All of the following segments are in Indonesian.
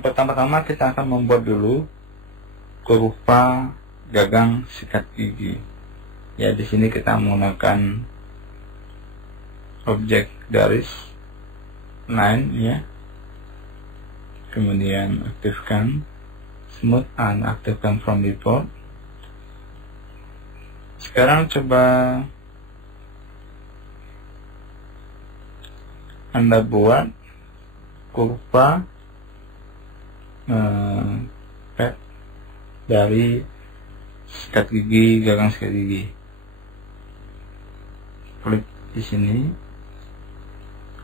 pertama-tama kita akan membuat dulu kurva gagang sikat gigi. Ya, di sini kita menggunakan objek garis line ya. Kemudian aktifkan smooth and aktifkan from viewport. Sekarang coba Anda buat kurva pad dari sikat gigi, gagang sikat gigi. Klik di sini,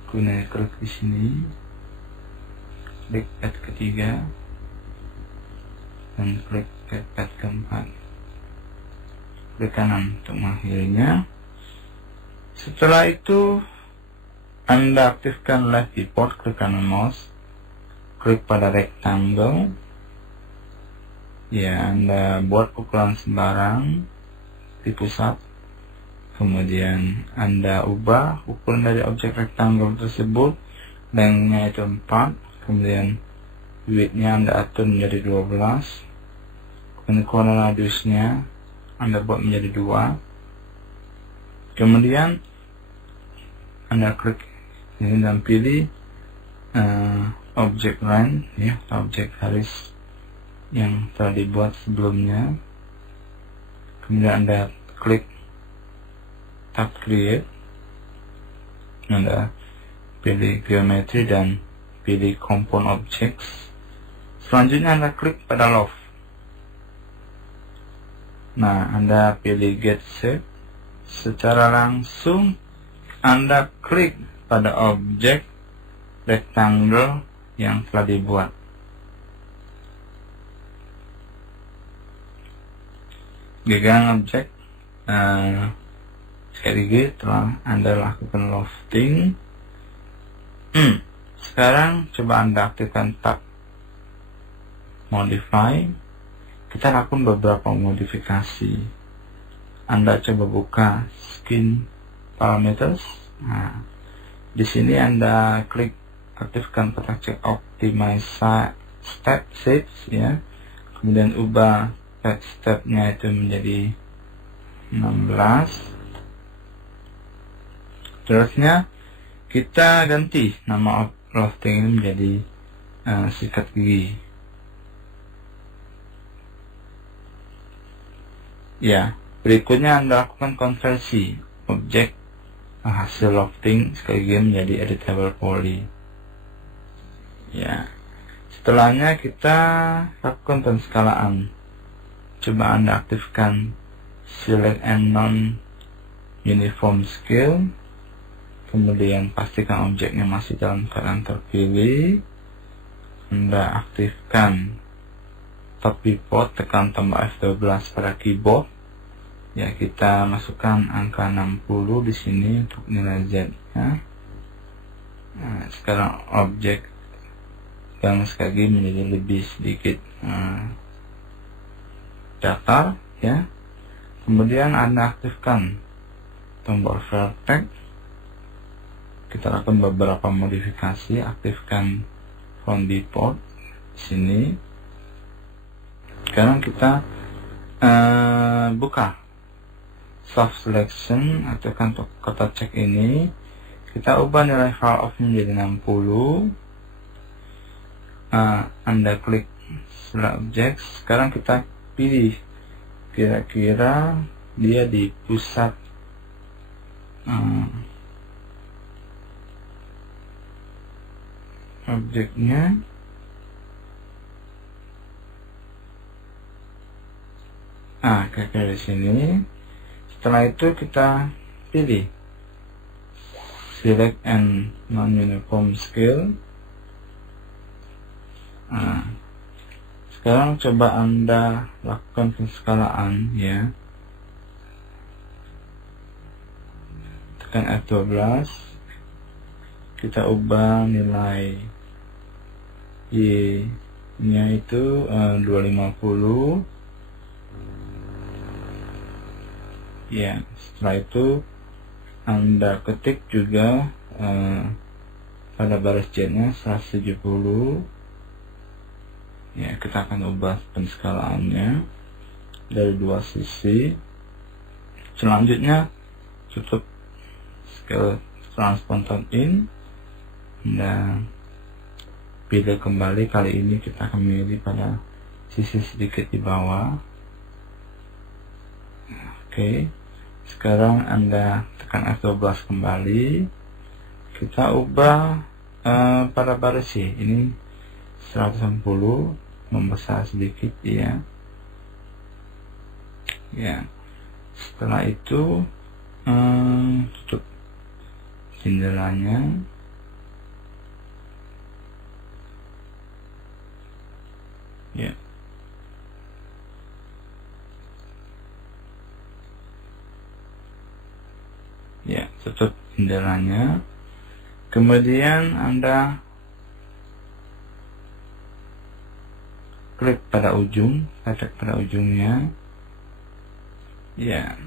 kemudian klik di sini, klik pad ketiga, dan klik pad keempat. Klik kanan untuk mengakhirinya. Setelah itu Anda aktifkan left viewport, klik kanan mouse, klik pada rectangle. Ya, Anda buat ukuran sembarang di pusat. Kemudian Anda ubah ukuran dari objek rectangle tersebut, lengthnya itu 4. Kemudian widthnya Anda atur menjadi 12. Kemudian ukuran radiusnya Anda buat menjadi 2. Kemudian Anda klik ini dan pilih objek line ya, objek garis yang telah dibuat sebelumnya. Kemudian Anda klik tab create, Anda pilih geometry dan pilih component objects. Selanjutnya Anda klik pada loft. Nah, Anda pilih get shape. Secara langsung Anda klik pada objek rectangle yang telah dibuat. Gagang objek sikat gigi telah Anda lakukan lofting. Sekarang coba Anda aktifkan tab modify. Kita lakukan beberapa modifikasi. Anda coba buka skin parameters. Nah, di sini Anda klik aktifkan kotak check optimize step shapes ya. Kemudian ubah pad stepnya itu menjadi 16. Terusnya kita ganti nama lofting ini menjadi sikat gigi. Ya, berikutnya Anda lakukan konversi objek hasil lofting sikat gigi menjadi editable poly. Ya, setelahnya kita lakukan penskalaan. Coba Anda aktifkan select and non uniform scale. Kemudian pastikan objeknya masih dalam keadaan terpilih. Anda aktifkan top viewport, tekan tombol F12 pada keyboard. Ya, kita masukkan angka 60 di sini untuk nilai Z-nya. Nah, sekarang objek yang sekali menjadi lebih sedikit datar ya. Kemudian Anda aktifkan tombol vertex. Kita lakukan beberapa modifikasi. Aktifkan from viewport di sini. Sekarang kita buka soft selection, aktifkan kotak check ini. Kita ubah nilai file of menjadi 60. Anda klik select object. Sekarang kita pilih kira-kira dia di pusat objeknya. Kira-kira di sini. Setelah itu kita pilih select and non-uniform scale. Sekarang coba Anda lakukan penskalaan ya. Tekan F12. Kita ubah nilai Y nya itu 250. Ya, setelah itu Anda ketik juga pada baris Z nya 170. Ya, kita akan ubah penskalaannya dari 2 sisi. Selanjutnya tutup scale transponton in dan pilih kembali. Kali ini kita akan memilih pada sisi sedikit di bawah. Oke, sekarang Anda tekan F12 kembali. Kita ubah pada baris C ini 160, membesar sedikit ya. Ya, setelah itu tutup jendelanya. Ya, ya, tutup jendelanya. Kemudian Anda klik pada ujung, tekan pada ujungnya. Ya,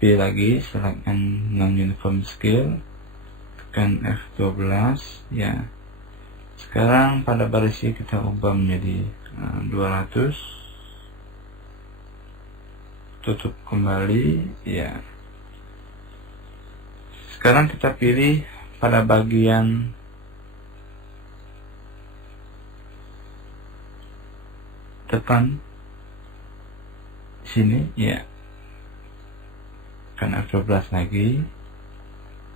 pilih lagi select non-uniform scale, tekan F12 ya. Sekarang pada baris C kita ubah menjadi 200, tutup kembali ya. Sekarang kita pilih pada bagian depan sini ya, kan F12 lagi.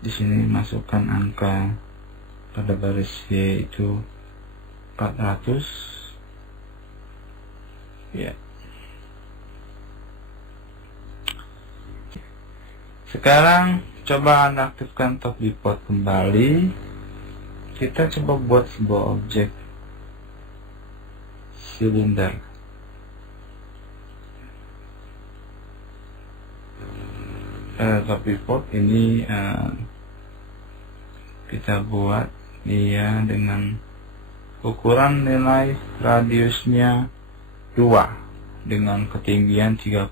Di sini masukkan angka pada baris Y itu 400 ya. Sekarang coba Anda aktifkan top viewport kembali. Kita coba buat sebuah objek silinder. Top viewport ini kita buat dia dengan ukuran nilai radiusnya 2 dengan ketinggian 30.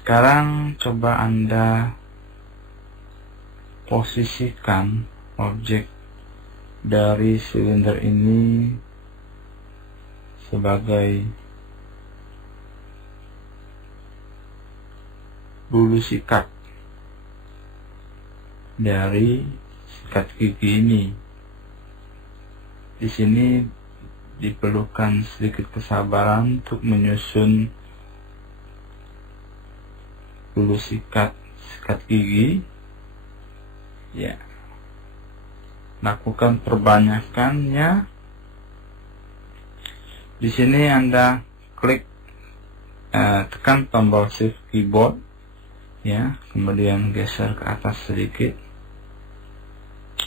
Sekarang coba Anda posisikan objek dari silinder ini sebagai bulu sikat dari sikat gigi ini. Di sini diperlukan sedikit kesabaran untuk menyusun bulu sikat gigi ya. Lakukan perbanyakannya. Di sini Anda klik tekan tombol shift keyboard ya, kemudian geser ke atas sedikit,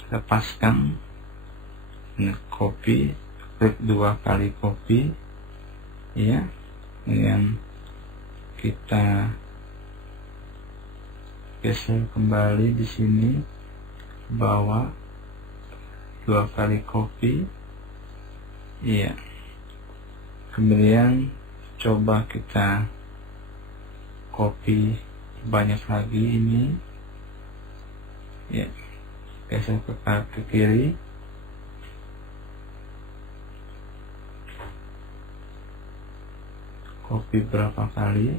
lepaskan, copy, klik 2 kali copy ya, kemudian kita geser kembali di sini ke bawah, 2 kali copy iya. Kemudian coba kita copy banyak lagi ini ya, geser ke kiri, copy berapa kali,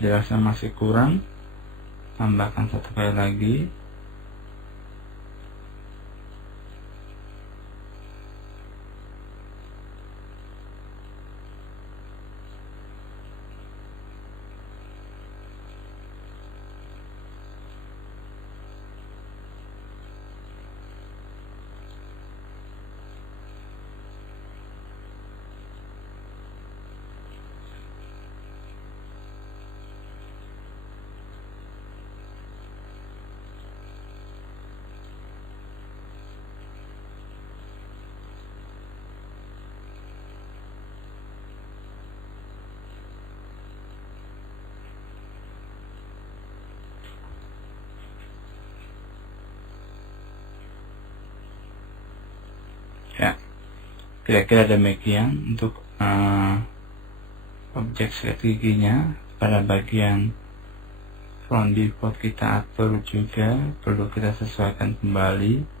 dirasa masih kurang, tambahkan 1 kali lagi. Ya, kira-kira demikian untuk objek sikat giginya pada bagian Front default kita atur juga, perlu kita sesuaikan kembali.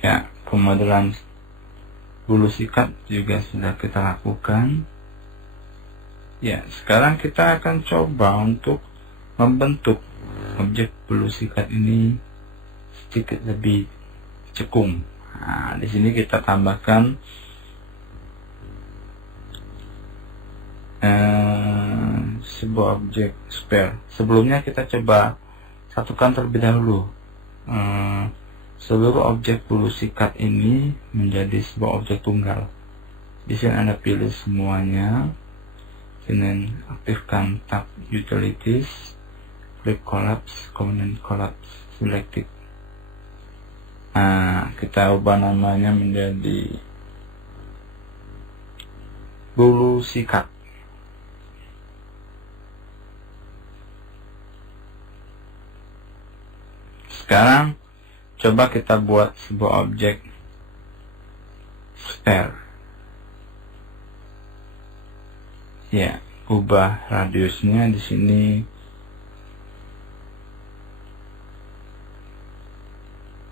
Ya, pemodelan bulu sikat juga sudah kita lakukan. Ya, sekarang kita akan coba untuk membentuk objek bulu sikat ini sedikit lebih cekung. Nah, di sini kita tambahkan sebuah objek spare. Sebelumnya kita coba satukan terlebih dahulu seluruh objek bulu sikat ini menjadi sebuah objek tunggal. Di sini Anda pilih semuanya dengan aktifkan tab utilities, klik collapse, kemudian collapse selected. Nah, kita ubah namanya menjadi bulu sikat. Sekarang coba kita buat sebuah objek spare. Ya, ubah radiusnya di sini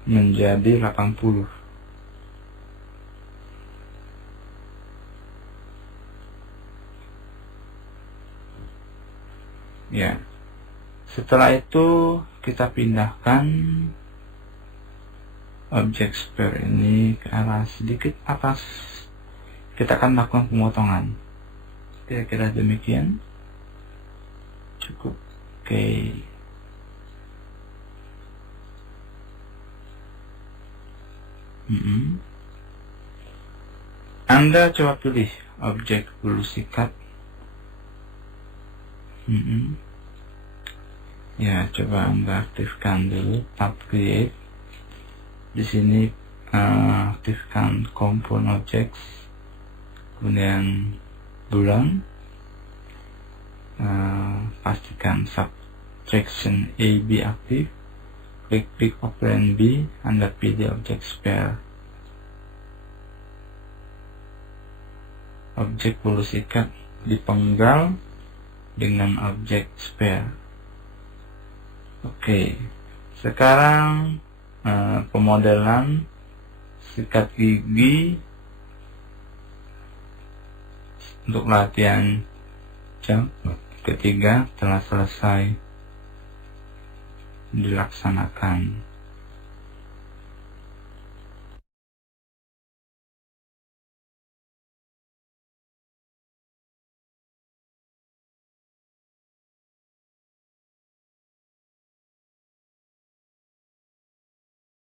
menjadi 80. Ya. Setelah itu kita pindahkan objek spare ini ke arah sedikit atas. Kita akan melakukan pemotongan. Kira-kira demikian. Cukup. Oke. Anda coba pilih objek bulu sikat. Ya, coba Anda aktifkan dulu tab create. Di sini aktifkan component objects, kemudian bulan, pastikan subtraction AB aktif, klik pick operand B, Anda pilih objek spare. Objek bulu sikat dipenggal dengan objek spare. Oke, sekarang pemodelan sikat gigi untuk latihan jam ketiga telah selesai dilaksanakan.